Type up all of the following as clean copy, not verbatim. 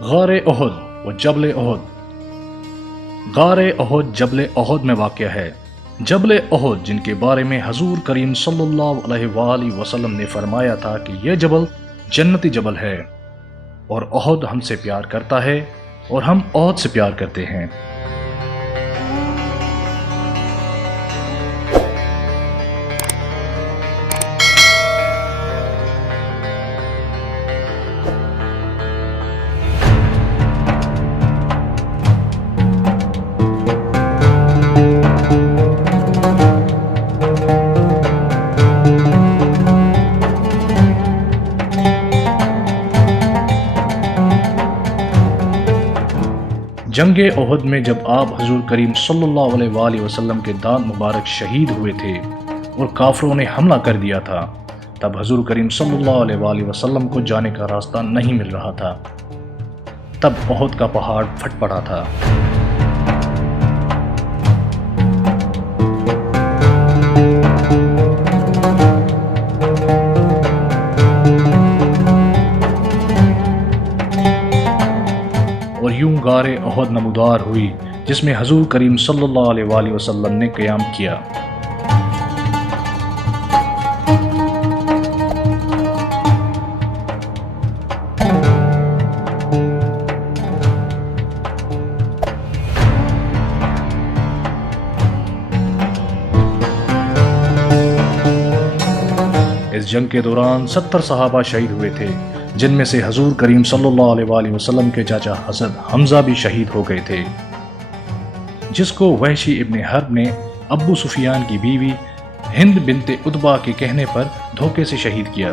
غار احد و جبل احد۔ غار احد جبل احد میں واقع ہے۔ جبل احد جن کے بارے میں حضور کریم صلی اللہ علیہ وآلہ وسلم نے فرمایا تھا کہ یہ جبل جنتی جبل ہے، اور احد ہم سے پیار کرتا ہے اور ہم احد سے پیار کرتے ہیں۔ جنگ احد میں جب آپ حضور کریم صلی اللہ علیہ وآلہ وسلم کے دانت مبارک شہید ہوئے تھے اور کافروں نے حملہ کر دیا تھا، تب حضور کریم صلی اللہ علیہ وآلہ وسلم کو جانے کا راستہ نہیں مل رہا تھا۔ تب احد کا پہاڑ پھٹ پڑا تھا۔ اور یوں غار احد نمودار ہوئی جس میں حضور کریم صلی اللہ علیہ وآلہ وسلم نے قیام کیا۔ اس جنگ کے دوران 70 صحابہ شہید ہوئے تھے، جن میں سے حضور کریم صلی اللہ علیہ وآلہ وسلم کے چاچا حضرت حمزہ بھی شہید ہو گئے تھے، جس کو وحشی ابن حرب نے ابو سفیان کی بیوی ہند بنت عتبہ کے کہنے پر دھوکے سے شہید کیا۔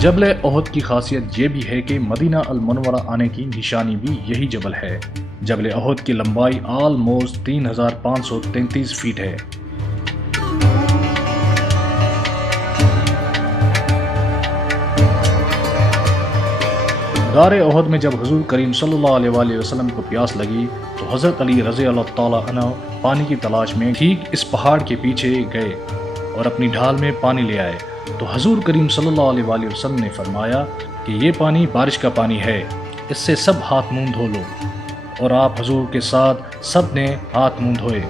جبل احد کی خاصیت یہ بھی ہے کہ مدینہ المنورہ آنے کی نشانی بھی یہی جبل ہے۔ جبل احد کی لمبائی آلموسٹ 3533 فیٹ ہے۔ غار احد میں جب حضور کریم صلی اللہ علیہ وآلہ وسلم کو پیاس لگی تو حضرت علی رضی اللہ تعالیٰ عنہ پانی کی تلاش میں ٹھیک اس پہاڑ کے پیچھے گئے اور اپنی ڈھال میں پانی لے آئے، تو حضور کریم صلی اللہ علیہ وآلہ وسلم نے فرمایا کہ یہ پانی بارش کا پانی ہے، اس سے سب ہاتھ منہ دھو لو، اور آپ حضور کے ساتھ سب نے ہاتھ منہ دھوئے۔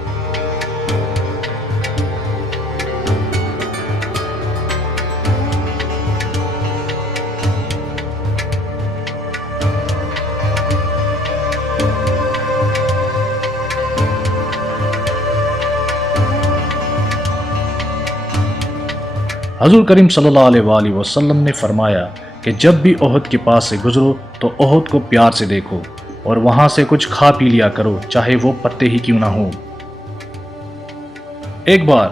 حضور کریم صلی اللہ علیہ وآلہ وسلم نے فرمایا کہ جب بھی احد کے پاس سے گزرو تو احد کو پیار سے دیکھو اور وہاں سے کچھ کھا پی لیا کرو، چاہے وہ پتے ہی کیوں نہ ہو۔ ایک بار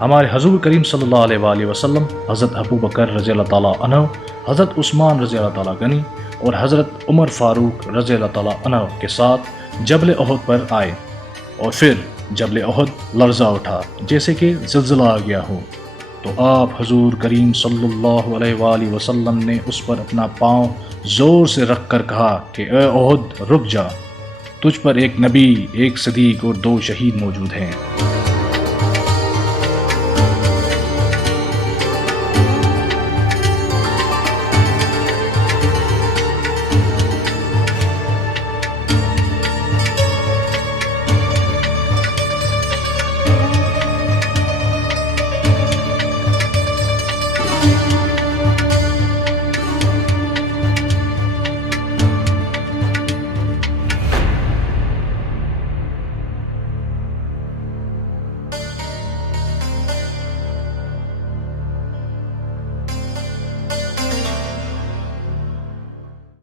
ہمارے حضور کریم صلی اللہ علیہ وآلہ وسلم حضرت ابو بکر رضی اللہ تعالیٰ عنہ، حضرت عثمان رضی اللہ تعالیٰ عنہ اور حضرت عمر فاروق رضی اللہ تعالیٰ عنہ کے ساتھ جبل احد پر آئے، اور پھر جبل احد لرزہ اٹھا جیسے کہ زلزلہ آ گیا ہو، تو آپ حضور کریم صلی اللہ علیہ وآلہ وسلم نے اس پر اپنا پاؤں زور سے رکھ کر کہا کہ اے احد رک جا، تجھ پر ایک نبی، ایک صدیق اور 2 شہید موجود ہیں۔